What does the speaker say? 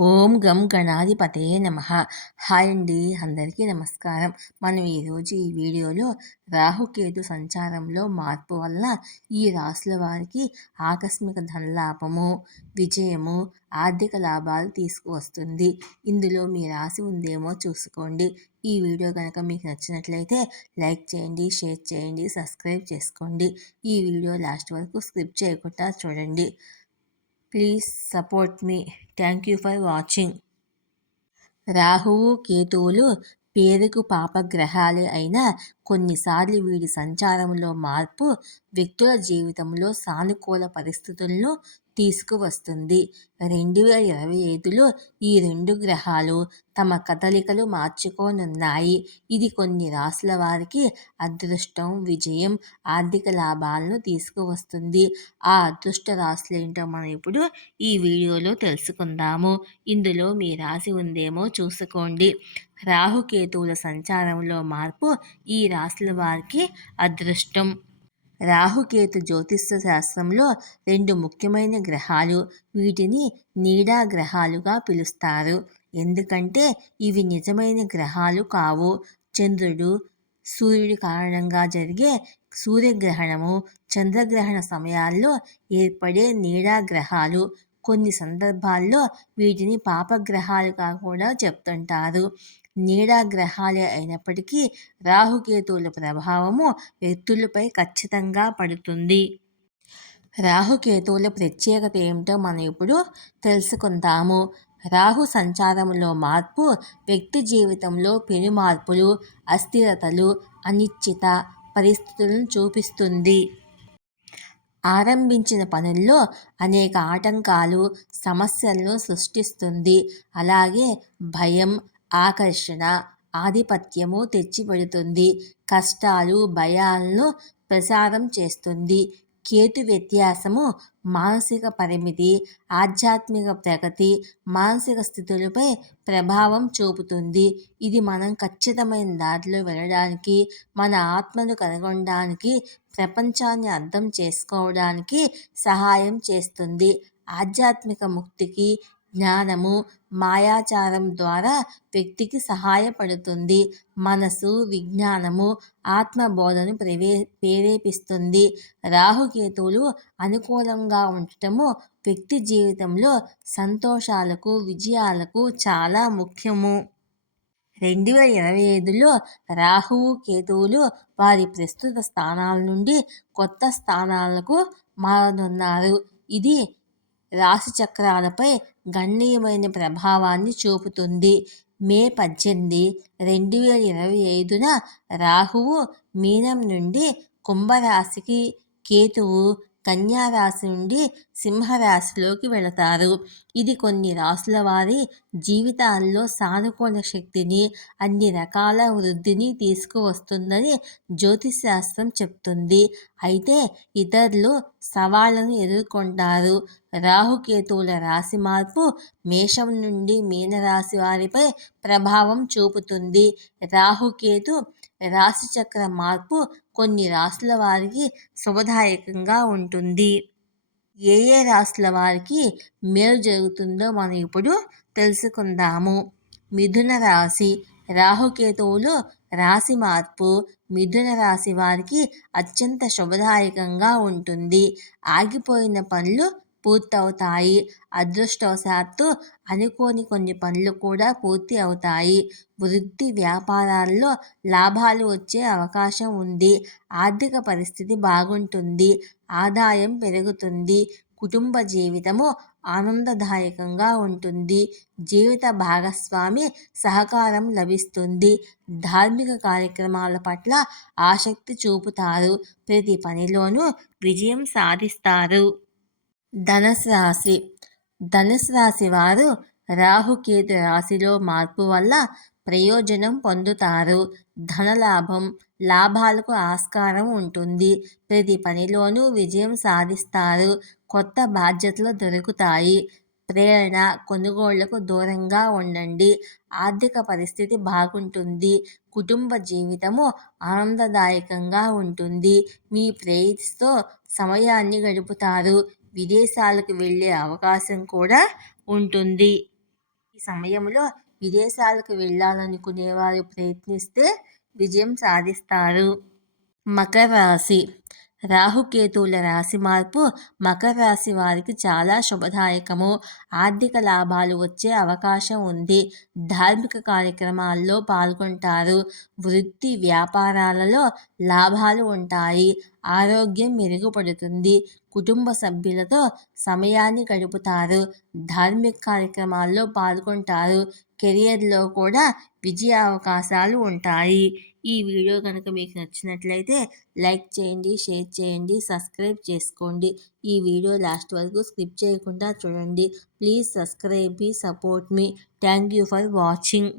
ఓం గం గణాధిపతయే నమః. హాయ్ అండి, అందరికీ నమస్కారం. మనం ఈరోజు ఈ వీడియోలో రాహుకేతు సంచారంలో మార్పు వల్ల ఈ రాశుల వారికి ఆకస్మిక ధనలాభము, విజయము, ఆర్థిక లాభాలు తీసుకువస్తుంది. ఇందులో మీ రాశి ఉందేమో చూసుకోండి. ఈ వీడియో కనుక మీకు నచ్చినట్లయితే లైక్ చేయండి, షేర్ చేయండి, సబ్స్క్రైబ్ చేసుకోండి. ఈ వీడియో లాస్ట్ వరకు స్కిప్ చేయకుండా చూడండి. Please support me. Thank you for watching. రాహువు కేతువులు పేరుకు పాపగ్రహాలే అయినా కొన్నిసార్లు వీడి సంచారంలో మార్పు వ్యక్తుల జీవితంలో సానుకూల పరిస్థితులను తీసుకువస్తుంది. 2025లో ఈ రెండు గ్రహాలు తమ కదలికలు మార్చుకోనున్నాయి. ఇది కొన్ని రాశుల వారికి అదృష్టం, విజయం, ఆర్థిక లాభాలను తీసుకువస్తుంది. ఆ అదృష్ట రాశులు ఏంటో మనం ఇప్పుడు ఈ వీడియోలో తెలుసుకుందాము. ఇందులో మీ రాశి ఉందేమో చూసుకోండి. రాహుకేతువుల సంచారంలో మార్పు ఈ రాశుల వారికి అదృష్టం. రాహుకేతు జ్యోతిష్య శాస్త్రంలో రెండు ముఖ్యమైన గ్రహాలు. వీటిని నీడా గ్రహాలుగా పిలుస్తారు. ఎందుకంటే ఇవి నిజమైన గ్రహాలు కావు. చంద్రుడు, సూర్యుడి కారణంగా జరిగే సూర్యగ్రహణము, చంద్రగ్రహణ సమయాల్లో ఏర్పడే నీడా గ్రహాలు. కొన్ని సందర్భాల్లో వీటిని పాపగ్రహాలుగా కూడా చెప్తుంటారు. నీడా గ్రహాలే అయినప్పటికీ రాహుకేతువుల ప్రభావము వ్యక్తులపై ఖచ్చితంగా పడుతుంది. రాహుకేతువుల ప్రత్యేకత ఏమిటో మనం ఇప్పుడు తెలుసుకుందాము. రాహు సంచారంలో మార్పు వ్యక్తి జీవితంలో పెను మార్పులు, అస్థిరతలు, అనిశ్చిత పరిస్థితులను చూపిస్తుంది. ఆరంభించిన పనుల్లో అనేక ఆటంకాలు, సమస్యలను సృష్టిస్తుంది. అలాగే భయం, ఆకర్షణ, ఆధిపత్యము తెచ్చిపెడుతుంది. కష్టాలు, భయాలను ప్రసారం చేస్తుంది. కేతు వ్యత్యాసము మానసిక పరిమితి, ఆధ్యాత్మిక ప్రగతి, మానసిక స్థితులపై ప్రభావం చూపుతుంది. ఇది మనం ఖచ్చితమైన దారిలో వెళ్ళడానికి, మన ఆత్మను కనుగొనడానికి, ప్రపంచాన్ని అర్థం చేసుకోవడానికి సహాయం చేస్తుంది. ఆధ్యాత్మిక ముక్తికి, జ్ఞానము, మాయాచారం ద్వారా వ్యక్తికి సహాయపడుతుంది. మనసు, విజ్ఞానము, ఆత్మబోధను ప్రేరేపిస్తుంది. రాహుకేతువులు అనుకూలంగా ఉండటము వ్యక్తి జీవితంలో సంతోషాలకు, విజయాలకు చాలా ముఖ్యము. 2025లో రాహువు, కేతువులు వారి ప్రస్తుత స్థానాల నుండి కొత్త స్థానాలకు మారనున్నారు. ఇది రాశి చక్రాలపై గణనీయమైన ప్రభావాన్ని చూపుతుంది. మే 18, 2025న రాహువు మీనం నుండి కుంభరాశికి, కేతువు కన్యారాశి నుండి సింహరాశిలోకి వెళతారు. ఇది కొన్ని రాశుల వారి జీవితాల్లో సానుకూల శక్తిని, అన్ని రకాల వృద్ధిని తీసుకువస్తుందని జ్యోతిశాస్త్రం చెప్తుంది. అయితే ఇతరులు సవాళ్లను ఎదుర్కొంటారు. రాహుకేతువుల రాశి మార్పు మేషం నుండి మీనరాశి వారిపై ప్రభావం చూపుతుంది. రాహుకేతు రాశిచక్ర మార్పు కొన్ని రాశుల వారికి శుభదాయకంగా ఉంటుంది. ఏ ఏ రాశుల వారికి మేలు జరుగుతుందో మనం ఇప్పుడు తెలుసుకుందాము. మిథున రాశి. రాహుకేతువులు రాశి మార్పు మిథున రాశి వారికి అత్యంత శుభదాయకంగా ఉంటుంది. ఆగిపోయిన పనులు పూర్తవుతాయి. అదృష్టవశాత్తు అనుకోని కొన్ని పనులు కూడా పూర్తి అవుతాయి. వృత్తి వ్యాపారాల్లో లాభాలు వచ్చే అవకాశం ఉంది. ఆర్థిక పరిస్థితి బాగుంటుంది. ఆదాయం పెరుగుతుంది. కుటుంబ జీవితము ఆనందదాయకంగా ఉంటుంది. జీవిత భాగస్వామి సహకారం లభిస్తుంది. ధార్మిక కార్యక్రమాల పట్ల ఆసక్తి చూపుతారు. ప్రతి పనిలోనూ విజయం సాధిస్తారు. ధనుసు రాశి. ధనుసు రాశి వారు రాహుకేతు రాశిలో మార్పు వల్ల ప్రయోజనం పొందుతారు. ధనలాభం, లాభాలకు ఆస్కారం ఉంటుంది. ప్రతి పనిలోనూ విజయం సాధిస్తారు. కొత్త బాధ్యతలు దొరుకుతాయి. ప్రేరణ, కొనుగోళ్లకు దూరంగా ఉండండి. ఆర్థిక పరిస్థితి బాగుంటుంది. కుటుంబ జీవితము ఆనందదాయకంగా ఉంటుంది. మీ ప్రేయసితో సమయాన్ని గడుపుతారు. విదేశాలకు వెళ్ళే అవకాశం కూడా ఉంటుంది. ఈ సమయంలో విదేశాలకు వెళ్ళాలనుకునే వారు ప్రయత్నిస్తే విజయం సాధిస్తారు. మకర రాశి. రాహుకేతువుల రాశి మార్పు మకర రాశి వారికి చాలా శుభదాయకము. ఆర్థిక లాభాలు వచ్చే అవకాశం ఉంది. ధార్మిక కార్యక్రమాల్లో పాల్గొంటారు. వృత్తి వ్యాపారాలలో లాభాలు ఉంటాయి. ఆరోగ్యం మెరుగుపడుతుంది. కుటుంబ సభ్యులతో సమయాన్ని గడుపుతారు. ధార్మిక కార్యక్రమాల్లో పాల్గొంటారు. కెరియర్లో కూడా విజయ అవకాశాలు ఉంటాయి. ఈ వీడియో కనుక మీకు నచ్చినట్లయితే లైక్ చేయండి, షేర్ చేయండి, సబ్స్క్రైబ్ చేసుకోండి. ఈ వీడియో లాస్ట్ వరకు స్కిప్ చేయకుండా చూడండి. Please subscribe me, support me. Thank you for watching.